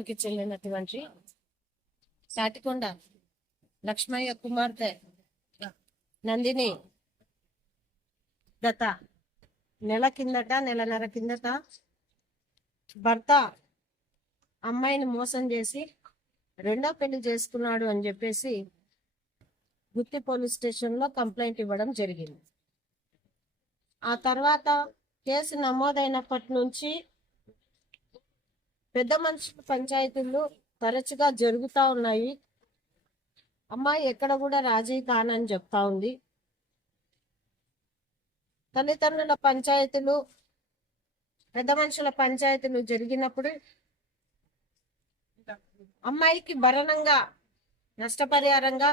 గ్రామానికి చెందినటువంటి సాటికొండ లక్ష్మయ్య కుమార్తె నందిని గత నెల కిందట నెలన్నర కిందట భర్త అమ్మాయిని మోసం చేసి రెండో పెళ్ళి చేసుకున్నాడు అని చెప్పేసి గుత్తి పోలీస్ స్టేషన్లో కంప్లైంట్ ఇవ్వడం జరిగింది. ఆ తర్వాత కేసు నమోదైనప్పటి నుంచి పెద్ద మనుషుల పంచాయతీలు తరచుగా జరుగుతూ ఉన్నాయి. అమ్మాయి ఎక్కడ కూడా రాజీ కానని చెప్తా ఉంది. తల్లిదండ్రుల పంచాయతీలు పెద్ద మనుషుల పంచాయతీలు జరిగినప్పుడు అమ్మాయికి భరణంగా నష్టపరిహారంగా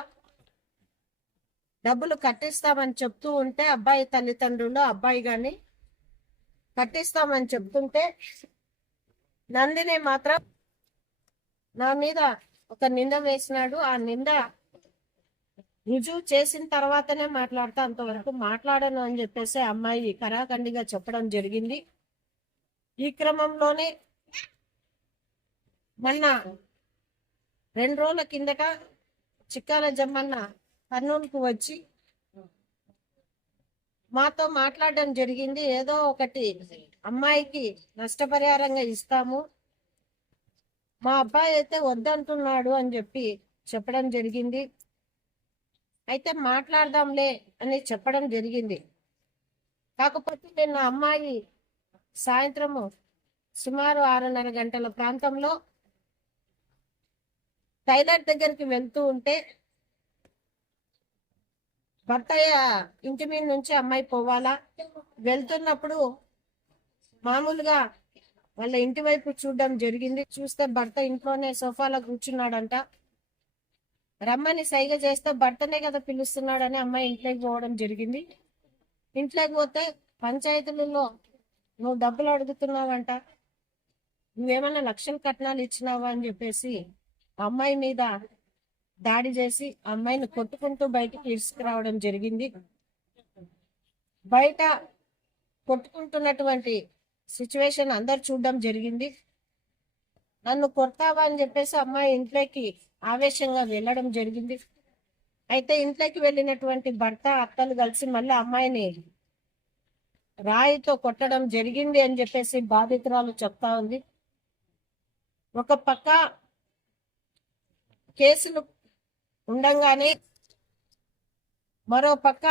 డబ్బులు కట్టిస్తామని చెప్తూ ఉంటే అబ్బాయి తల్లిదండ్రులు అబ్బాయి గాని కట్టిస్తామని చెప్తుంటే నందిని మాత్రం నా మీద ఒక నింద వేసినాడు. ఆ నింద రుజువు చేసిన తర్వాతనే మాట్లాడతా అంతవరకు మాట్లాడను అని చెప్పేసి అమ్మాయి కరాఖండిగా చెప్పడం జరిగింది. ఈ క్రమంలోనే మొన్న రెండు రోజుల కిందట చిక్కాల జమ్మన్న కర్నూలుకు వచ్చి మాతో మాట్లాడడం జరిగింది. ఏదో ఒకటి అమ్మాయికి నష్టపరిహారంగా ఇస్తాము. మా అబ్బాయి అయితే వద్దంటున్నాడు అని చెప్పి చెప్పడం జరిగింది. అయితే మాట్లాడదాంలే అని చెప్పడం జరిగింది. కాకపోతే నిన్న అమ్మాయి సాయంత్రము సుమారు ఆరున్నర గంటల ప్రాంతంలో టైలర్ దగ్గరికి వెళ్తూ ఉంటే భర్తయ్య ఇంటి మీద నుంచి అమ్మాయి పోవాలా? వెళ్తున్నప్పుడు మామూలుగా వాళ్ళ ఇంటి వైపు చూడడం జరిగింది. చూస్తే భర్త ఇంట్లోనే సోఫాలో కూర్చున్నాడంట. రమ్మని సైగ చేస్తే భర్తనే కదా పిలుస్తున్నాడని అమ్మాయి ఇంట్లోకి పోవడం జరిగింది. ఇంట్లోకి పోతే పంచాయతీలలో నువ్వు డబ్బులు అడుగుతున్నావంట. నువ్వేమన్నా లక్షలు కట్నాలు ఇచ్చినావా? అని చెప్పేసి అమ్మాయి మీద దాడి చేసి అమ్మాయిని కొట్టుకుంటూ బయటికి తీసుకురావడం జరిగింది. బయట కొట్టుకుంటున్నటువంటి సిచ్యువేషన్ అందరు చూడడం జరిగింది. నన్ను కొడతావా అని చెప్పేసి అమ్మాయి ఇంట్లోకి ఆవేశంగా వెళ్ళడం జరిగింది. అయితే ఇంట్లోకి వెళ్ళినటువంటి భర్త అత్తలు కలిసి మళ్ళీ అమ్మాయిని రాయితో కొట్టడం జరిగింది అని చెప్పేసి బాధితురాలు చెప్తా ఉంది. ఒక పక్క కేసులు ఉండంగానే మరో పక్క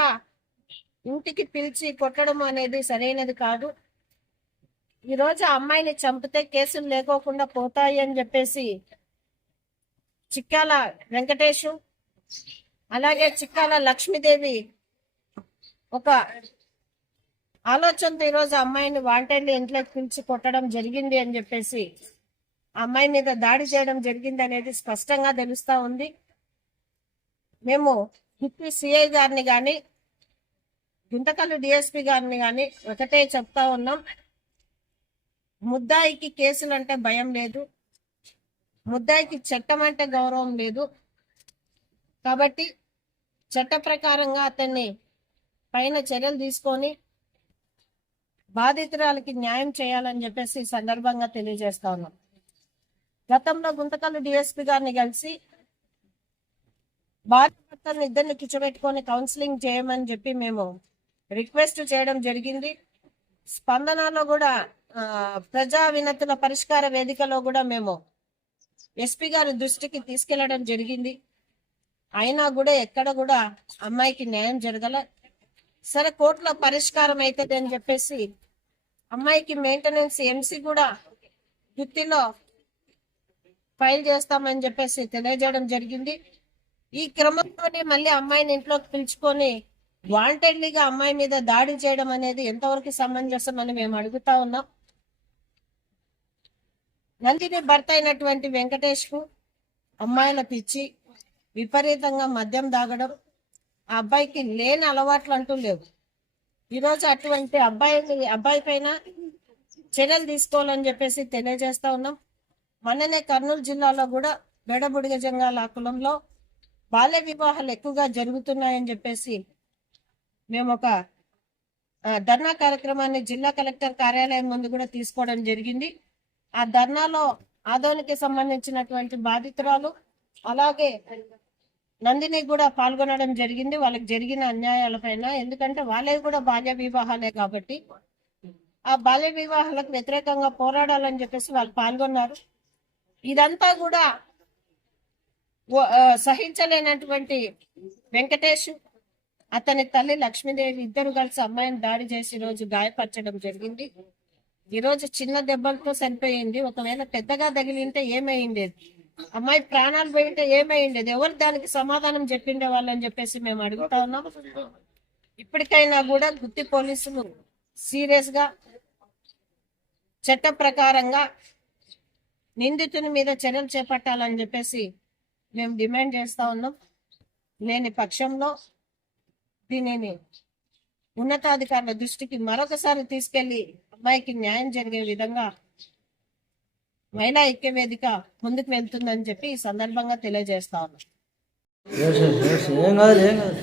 ఇంటికి పిలిచి కొట్టడం అనేది సరైనది కాదు. ఈరోజు అమ్మాయిని చంపితే కేసులు లేకోకుండా పోతాయి అని చెప్పేసి చిక్కాల వెంకటేశు అలాగే చిక్కాల లక్ష్మీదేవి ఒక ఆలోచనతో ఈరోజు అమ్మాయిని వాంటెడ్లీ ఇంట్లోకి పిలిచి కొట్టడం జరిగింది అని చెప్పేసి ఆ అమ్మాయి మీద దాడి చేయడం జరిగింది అనేది స్పష్టంగా తెలుస్తా ఉంది. మేము హిప్పి సిఐ గారిని కానీ గుంతకల్లు డిఎస్పి గారిని కానీ ఒకటే చెప్తా ఉన్నాం. ముద్దాయికి కేసులు అంటే భయం లేదు. ముద్దాయికి చట్టం అంటే గౌరవం లేదు. కాబట్టి చట్ట ప్రకారంగా అతన్ని పైన చర్యలు తీసుకొని బాధితురాలకి న్యాయం చేయాలని చెప్పేసి ఈ సందర్భంగా తెలియజేస్తా ఉన్నాం. గతంలో గుంతకల్లు డిఎస్పి గారిని కలిసి భార్యాభర్తలను ఇద్దరిని కూర్చోబెట్టుకొని కౌన్సిలింగ్ చేయమని చెప్పి మేము రిక్వెస్ట్ చేయడం జరిగింది. స్పందనలో కూడా ప్రజా వినతుల పరిష్కార వేదికలో కూడా మేము ఎస్పీ గారి దృష్టికి తీసుకెళ్ళడం జరిగింది. అయినా కూడా ఎక్కడ కూడా అమ్మాయికి న్యాయం జరగల. సరే కోర్టులో పరిష్కారం అవుతుంది అని చెప్పేసి అమ్మాయికి మెయింటెనెన్స్ ఎంసీ కూడా గుత్తిలో ఫైల్ చేస్తామని చెప్పేసి తెలియజేయడం జరిగింది. ఈ క్రమంలోనే మళ్ళీ అమ్మాయిని ఇంట్లోకి పిలుచుకొని వాంటెడ్లీగా అమ్మాయి మీద దాడి చేయడం అనేది ఎంతవరకు సమంజసం అని మేము అడుగుతా ఉన్నాం. నందిని భర్త అయినటువంటి వెంకటేష్కు అమ్మాయిల పిచ్చి విపరీతంగా మద్యం దాగడం ఆ అబ్బాయికి లేని అలవాట్లు అంటూ లేవు. ఈరోజు అటువంటి అబ్బాయి అబ్బాయి పైన చర్యలు తీసుకోవాలని చెప్పేసి తెలియజేస్తా ఉన్నాం. మొన్ననే కర్నూలు జిల్లాలో కూడా బెడబుడిగ జంగాల కులంలో బాల్య వివాహాలు ఎక్కువగా జరుగుతున్నాయని చెప్పేసి మేము ఒక ధర్నా కార్యక్రమాన్ని జిల్లా కలెక్టర్ కార్యాలయం ముందు కూడా తీసుకోవడం జరిగింది. ఆ ధర్నాలో ఆదోనికి సంబంధించినటువంటి బాధితురాలు అలాగే నందిని కూడా పాల్గొనడం జరిగింది. వాళ్ళకి జరిగిన అన్యాయాలపైన ఎందుకంటే వాళ్ళే కూడా బాల్య వివాహాలే కాబట్టి ఆ బాల్య వివాహాలకు వ్యతిరేకంగా పోరాడాలని చెప్పేసి వాళ్ళు పాల్గొన్నారు. ఇదంతా కూడా సహించలేనటువంటి వెంకటేష్ అతని తల్లి లక్ష్మీదేవి ఇద్దరు కలిసి అమ్మాయిని దాడి చేసి రోజు గాయపరచడం జరిగింది. ఈ రోజు చిన్న దెబ్బలతో చనిపోయింది ఒకవేళ పెద్దగా తగిలింటే ఏమైండేది? అమ్మాయి ప్రాణాలు పోయింటే ఏమైండేది? ఎవరు దానికి సమాధానం చెప్పిండే వాళ్ళని చెప్పేసి మేము అడుగుతా ఉన్నాం. ఇప్పటికైనా కూడా గుత్తి పోలీసులు సీరియస్గా చట్ట ప్రకారంగా నిందితుని మీద చర్యలు చేపట్టాలని చెప్పేసి మేము డిమాండ్ చేస్తా ఉన్నాం. లేని పక్షంలో దీనిని ఉన్నతాధికారుల దృష్టికి మరొకసారి తీసుకెళ్ళి అమ్మాయికి న్యాయం జరిగే విధంగా మహిళా ఐక్య వేదిక ముందుకు వెళ్తుందని చెప్పి ఈ సందర్భంగా తెలియజేస్తా ఉన్నాం. ఏం కాదు ఏం కాదు.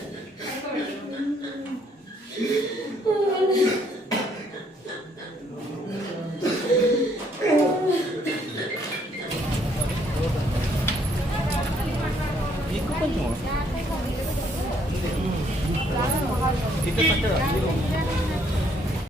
这